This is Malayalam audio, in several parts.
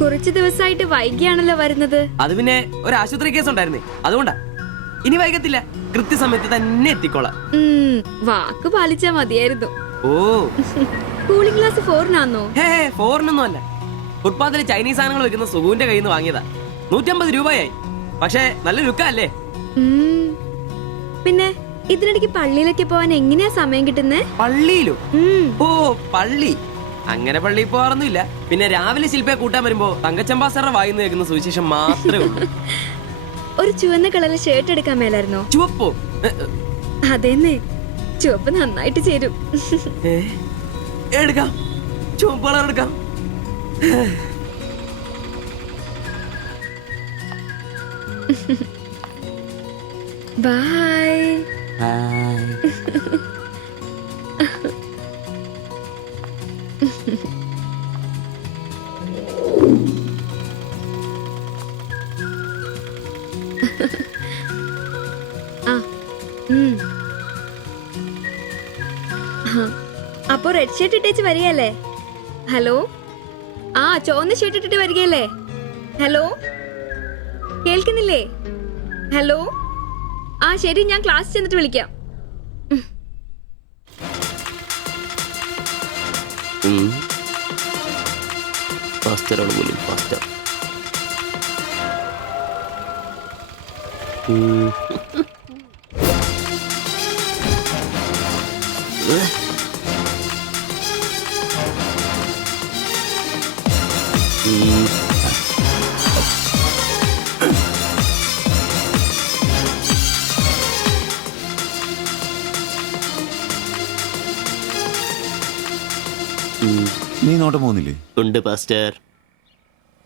കുറച്ചു ദിവസമായിട്ട് വൈകിയാണല്ലോ വരുന്നത്. അത് പിന്നെ ഒരു ആശുപത്രി കേസ് ഉണ്ടായിരുന്നേ, അതുകൊണ്ടാ. ഇനി വൈകത്തില്ല, കൃത്യസമയത്ത് തന്നെ എത്തിക്കോളാം. വാക്ക് പാലിച്ചാ മതിയായിരുന്നു. ഓ, കൂളിംഗ് ഗ്ലാസ് ഫോറിനാന്നോ? ഫോറിനൊന്നും അല്ല, ഫുട്പാത്തില് ചൈനീസ് സാധനങ്ങൾ വെക്കുന്ന സുഖുവിന്റെ കയ്യിൽ നിന്ന് വാങ്ങിയതാ. 150 രൂപയായി. പക്ഷെ നല്ല ലുക്കല്ലേ. പിന്നെ ഇതിനിടയ്ക്ക് പള്ളിയിലൊക്കെ പോവാൻ എങ്ങനെയാ സമയം കിട്ടുന്നേ? പള്ളിയിലോ? ഓ, പള്ളി അങ്ങനെ പള്ളിയിൽ പോവാറൊന്നുമില്ല. പിന്നെ രാവിലെ ശില്പയെ കൂട്ടാൻ വരുമ്പോ തങ്കച്ചമ്പാസറുടെ വായിന്ന് കേൾക്കുന്ന സുവിശേഷം മാത്രമേ ഉള്ളൂ. ഒരു ചുവന്ന കളറിൽ ഷർട്ട് എടുക്കാൻ മേലായിരുന്നോ? ചുവപ്പോ? അതെന്നെ, ചുവപ്പ് നന്നായിട്ട് ചേരും. എടുക്കാം, ചുവപ്പ് കളർ എടുക്കാം. ബൈ. അപ്പൊ റെഡ് ഷർട്ട് ഇട്ടേച്ച് വരികയല്ലേ? ഹലോ, ചുവന്ന ഷർട്ട് ഇട്ടിട്ട് വരികയല്ലേ? ഹലോ, കേൾക്കുന്നില്ലേ? ഹലോ, ശരി, ഞാൻ ക്ലാസ് ചെന്നിട്ട് വിളിക്കാം. നീ നോട്ടം പോകുന്നില്ലേ? ഉണ്ട് പാസ്റ്റർ.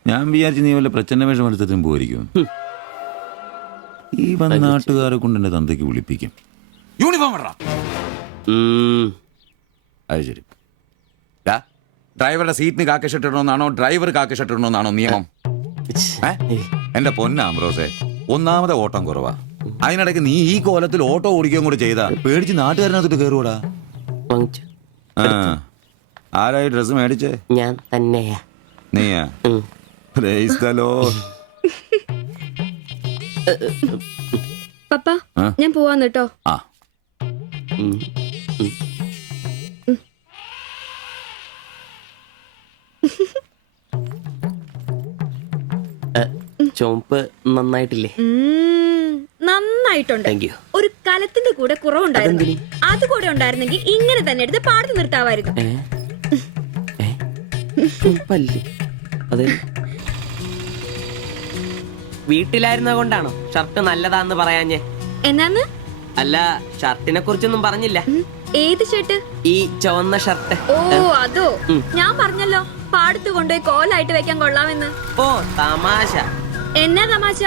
ഞാൻ വിചാരിച്ചു നീ വല്ല പ്രച്ഛന്ന വേഷം എടുത്തിട്ടും പോയിരിക്കും. ഈ വന്ന നാട്ടുകാരെ കൊണ്ട് എന്റെ തന്തയ്ക്ക് വിളിപ്പിക്കും. യൂണിഫോം ഇടറാ. അത് ശരി. ഡ്രൈവറുടെ സീറ്റിന് കാക്ക ഷർട്ട് ഇടണമെന്നാണോ ഡ്രൈവർ കാക്ക ഷർട്ട് ഇടണമെന്നാണോ നിയമം? എന്റെ പൊന്നാമ്പ്രോസേ, ഒന്നാമത്തെ ഓട്ടം കുറവാ. അതിനിടയ്ക്ക് നീ ഈ കോലത്തിൽ ഓട്ടോ ഓടിക്കുകയും കൂടെ ചെയ്താ പേടിച്ച് നാട്ടുകാരനകത്തോട്ട് കയറുവാടാ. ആരായി ഡ്രസ് മേടിച്ചേ? ഞാൻ തന്നെയാ. നീയാ? Praise the Lord. പപ്പ, ഞാൻ പോവാന്ന് കേട്ടോ. ചോപ്പ് നന്നായിട്ടില്ലേ? നന്നായിട്ടുണ്ട്. ഒരു കലത്തിന്റെ കൂടെ കുറവുണ്ടായിരുന്നു. അത് കൂടെ ഉണ്ടായിരുന്നെങ്കിൽ ഇങ്ങനെ തന്നെ എടുത്ത് പാടത്ത് നിർത്താമായിരുന്നു. വീട്ടിലായിരുന്ന കൊണ്ടാണോ ഷർട്ട് നല്ലതാന്ന് പറയാഞ്ഞേ? എന്നാന്ന്? അല്ല, ഷർട്ടിനെ കുറിച്ചൊന്നും പറഞ്ഞില്ല. ഏത് ഷർട്ട്? ഈ ചുവന്ന ഷർട്ട്. ഓ, അതോ? ഞാൻ പറഞ്ഞല്ലോ പാടത്ത് കൊണ്ടുപോയി കോലായിട്ട് വെക്കാൻ കൊള്ളാമെന്ന്. ഓ, തമാശ. എന്നാ തമാശ?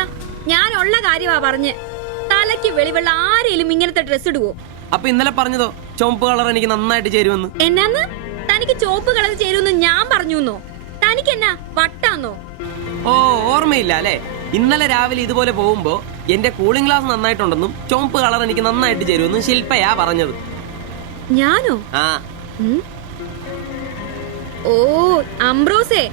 ഞാൻ ഉള്ള കാര്യമാ പറഞ്ഞ്. തലയ്ക്ക് വെളിവുള്ള ആരെയും ഇങ്ങനത്തെ ഡ്രസ് ഇടുവോ? അപ്പൊ ഇന്നലെ പറഞ്ഞതോ ചുവപ്പ് കളർ എനിക്ക് നന്നായിട്ട് ചേരുമെന്ന്? എന്നാന്ന്? തനിക്ക് ചുവപ്പ് കളർ ചേരുമെന്ന് ഞാൻ പറഞ്ഞുന്നോ? തനിക്ക് എന്നാ വട്ടാന്നോ? ഓ, ഓർമ്മയില്ല അല്ലെ? ഇന്നലെ രാവിലെ ഇതുപോലെ പോകുമ്പോ എന്റെ കൂളിംഗ് ഗ്ലാസ് നന്നായിട്ടുണ്ടെന്നും ചുവപ്പ് കളർ എനിക്ക് നന്നായിട്ട് ചേരുമെന്നും ശില്പയാ പറഞ്ഞത്. ഞാനോ? ഓ, അംബ്രോസേ,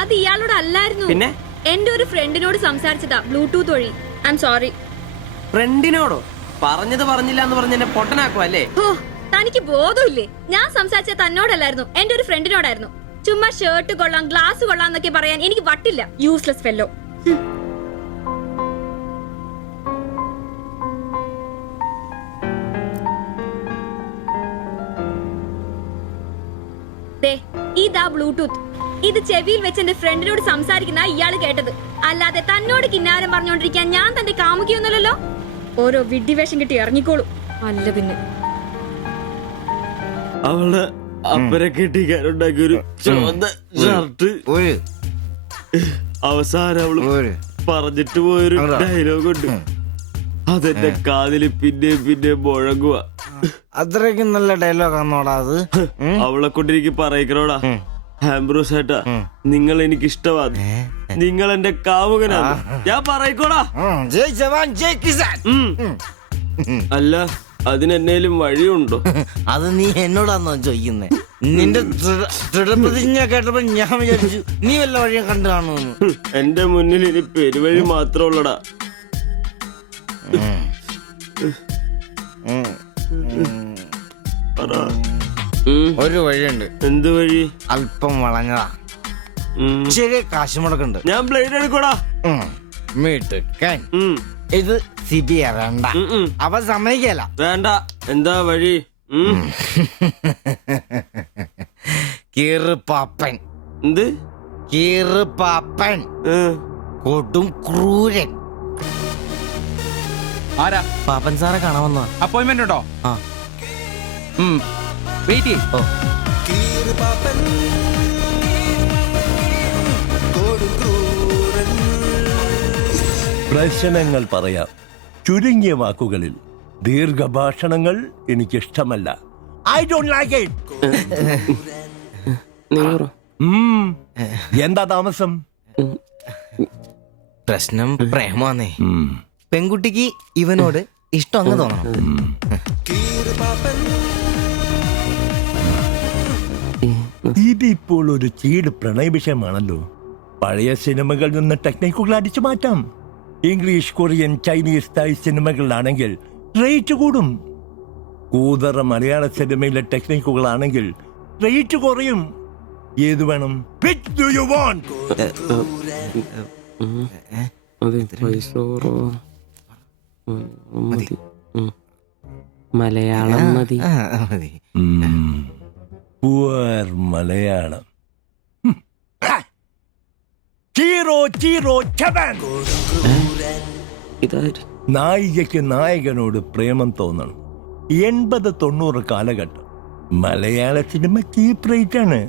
അത് ഇയാളോട് അല്ലായിരുന്നു. പിന്നെ എന്റെ ഒരു ഫ്രണ്ടിനോട് സംസാരിച്ചതാ, ബ്ലൂടൂത്ത് വഴി. I am sorry. ഫ്രണ്ടിനോടോ? പറഞ്ഞത് പറഞ്ഞില്ല എന്ന് പറഞ്ഞ് എന്നെ പൊട്ടനാക്കും അല്ലേ? ഓ, തനിക്ക് ബോധമില്ലേ? ഞാൻ സംസാരിച്ച തന്നോടല്ലായിരുന്നു, എന്റെ ഒരു ഫ്രണ്ടിനോടായിരുന്നു. ചുമ്മാ ഷർട്ട് കൊള്ളാം, ഗ്ലാസ് കൊള്ളാം എന്നൊക്കെ പറയാൻ എനിക്ക് വട്ടില്ല. Useless fellow. ഇതാ ബ്ലൂടൂത്ത്. ഇത് ചെവിയിൽ വെച്ച് എന്റെ ഫ്രണ്ടിനോട് സംസാരിക്കുന്ന ഇയാള് കേട്ടത്. അല്ലാതെ തന്നോട് കിന്നാരം പറഞ്ഞോണ്ടിരിക്കാൻ ഞാൻ തന്റെ കാമുകിയൊന്നുമല്ലല്ലോ. ഓരോ വിഡ്ഢിവേഷം കിട്ടി ഇറങ്ങിക്കോളൂ. അല്ല പിന്നെ അവള് അപ്പനെ കെട്ടിക്കാനുണ്ടാക്കിയ ഒരു ചുവന്ന ഷർട്ട് അവസാനം അവള് പറഞ്ഞിട്ട് പോയൊരു ഡയലോഗ് ഉണ്ട്. അതെന്റെ കാതില് പിന്നെ മുഴങ്ങുക. അത്രയ്ക്കും നല്ല ഡയലോഗ് ആണോടാ അത്? അവളെ കൊണ്ടെനിക്ക് പറയിക്കണോടാ. ആംബ്രോസ് ഏട്ടാ, നിങ്ങൾ എനിക്ക് ഇഷ്ടമാണ്, നിങ്ങൾ എന്റെ കാമുകനാണ്, ഞാൻ പറയിക്കോടാ. ജയ് ജവാൻ ജയ് കിസാൻ. അല്ല, അതിനെന്നേലും വഴിയുണ്ടോ? അത് നീ എന്നോടാന്നോ ചോദിക്കുന്നേ? നിന്റെ ദൃഢപ്രതിജ്ഞ കേട്ടപ്പോ ഞാൻ വിചാരിച്ചു നീ വല്ല വഴിയും കണ്ടു കാണുമെന്ന്. എന്റെ മുന്നിൽ ഇനി പെരുവഴി മാത്രം ഉള്ളടാ. ഒരു വഴിയുണ്ട്. എന്ത് വഴി? അല്പം വളഞ്ഞതാ, ചെറിയ കാശുമുടക്കുണ്ട്. ഞാൻ ബ്ലേഡ് എടുക്കടാ. മീട്ടുക്കൻ ഇത് സിബി വേണ്ട, അവ സമ്മതിക്കല. വേണ്ട. എന്താ വഴി? കീറുപാപ്പൻ. എന്ത്? കീറുപാപ്പൻ, കൊടും ക്രൂരൻ. ആരാ? പാപ്പൻ സാറെ കാണാൻ വന്നതാ. അപ്പോയിന്റ്മെന്റ് ഉണ്ടോ? ആ. വെയിറ്റ് ചെയ്യ്. ഓ. പ്രശ്നങ്ങൾ പറയാം ചുരുങ്ങിയ വാക്കുകളിൽ. ദീർഘഭാഷണങ്ങൾ എനിക്കിഷ്ടമല്ല. I don't like it. എന്താ താമസം? പ്രശ്നം പ്രേമാന്നേ. പെൺകുട്ടിക്ക് ഇവനോട് ഇഷ്ടം അങ്ങ് തോന്നണം. ഇതിപ്പോൾ ഒരു ചീട് പ്രണയ വിഷയമാണല്ലോ. പഴയ സിനിമകളിൽ നിന്ന് ടെക്നിക്കുകൾ അടിച്ചു മാറ്റാം. ഇംഗ്ലീഷ്, കൊറിയൻ, ചൈനീസ്, തായ് സിനിമകളിലാണെങ്കിൽ റേറ്റ് കൂടും. കൂതറ മലയാള സിനിമയിലെ ടെക്നിക്കുകളാണെങ്കിൽ റേറ്റ് കുറയും. ഏത് വേണം? Which do you want? Malayalam മതി. Poor മലയാളം. Chi Rho Chi Rho ചവൻ. നായികയ്ക്ക് നായകനോട് പ്രേമം തോന്നണം. 80-90 കാലഘട്ടം മലയാള സിനിമ ചീപ്പ് റേറ്റ് ആണ്.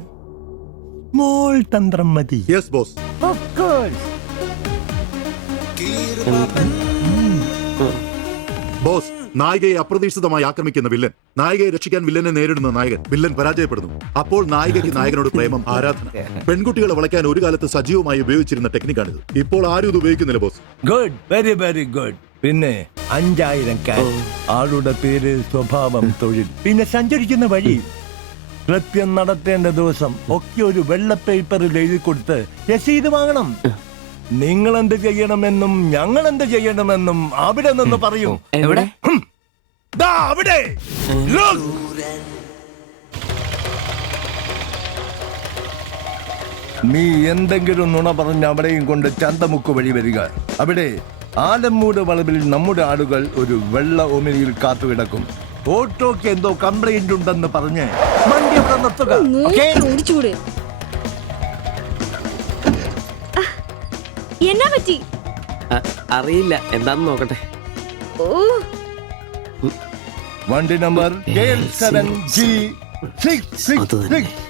മോൾ തന്ത്രം മതി. Yes boss. Of course. Boss, നായികയെ അപ്രതീക്ഷിതമായി ആക്രമിക്കുന്ന വില്ലൻ, നായികയെ രക്ഷിക്കാൻ വില്ലനെ നേരിടുന്ന നായകൻ, വില്ലൻ പരാജയപ്പെടുന്നു. അപ്പോൾ നായികയ്ക്ക് നായകനോട് പ്രേമം, ആരാധന. പെൺകുട്ടികളെ വളയ്ക്കാൻ ഒരു കാലത്ത് സജീവമായി ഉപയോഗിച്ചിരുന്ന ടെക്നിക്കാണിത്. ഇപ്പോൾ ആരും ഇത് ഉപയോഗിക്കുന്നില്ല boss. Good, very very good. പിന്നെ 5000 ക്യാഷ്, ആളുടെ പേര്, സ്വഭാവം, തൊഴിൽ, പിന്നെ സഞ്ചരിക്കുന്ന വഴി, കൃത്യം നടത്തേണ്ട ദിവസം ഒക്കെ ഒരു വെള്ള പേപ്പറിൽ എഴുതി കൊടുത്ത് രസീത് വാങ്ങണം. നിങ്ങൾ എന്ത് ചെയ്യണമെന്നും ഞങ്ങൾ എന്ത് ചെയ്യണമെന്നും അവിടെ നിന്ന് പറയൂ. എവിടെ? ദാ അവിടെ. Look. നീ എന്തെങ്കിലും നുണ പറഞ്ഞ് അവിടെയും കൊണ്ട് ചന്തമുക്ക് വഴി വരിക. അവിടെ ആലമ്മൂട് വളവിൽ നമ്മുടെ ആളുകൾ ഒരു വെള്ള ഒമിനിയിൽ കാത്തുകിടക്കും. ഓട്ടോക്ക് എന്തോ കംപ്ലൈന്റ് ഉണ്ടെന്ന് പറഞ്ഞ് വണ്ടി അവിടെ നിർത്തുക. Okay? ഓടിച്ചൂട്. എന്നാ പറ്റി? അറിയില്ല, എന്താന്ന് നോക്കട്ടെ. ഓ, വണ്ടി നമ്പർ KL7G666.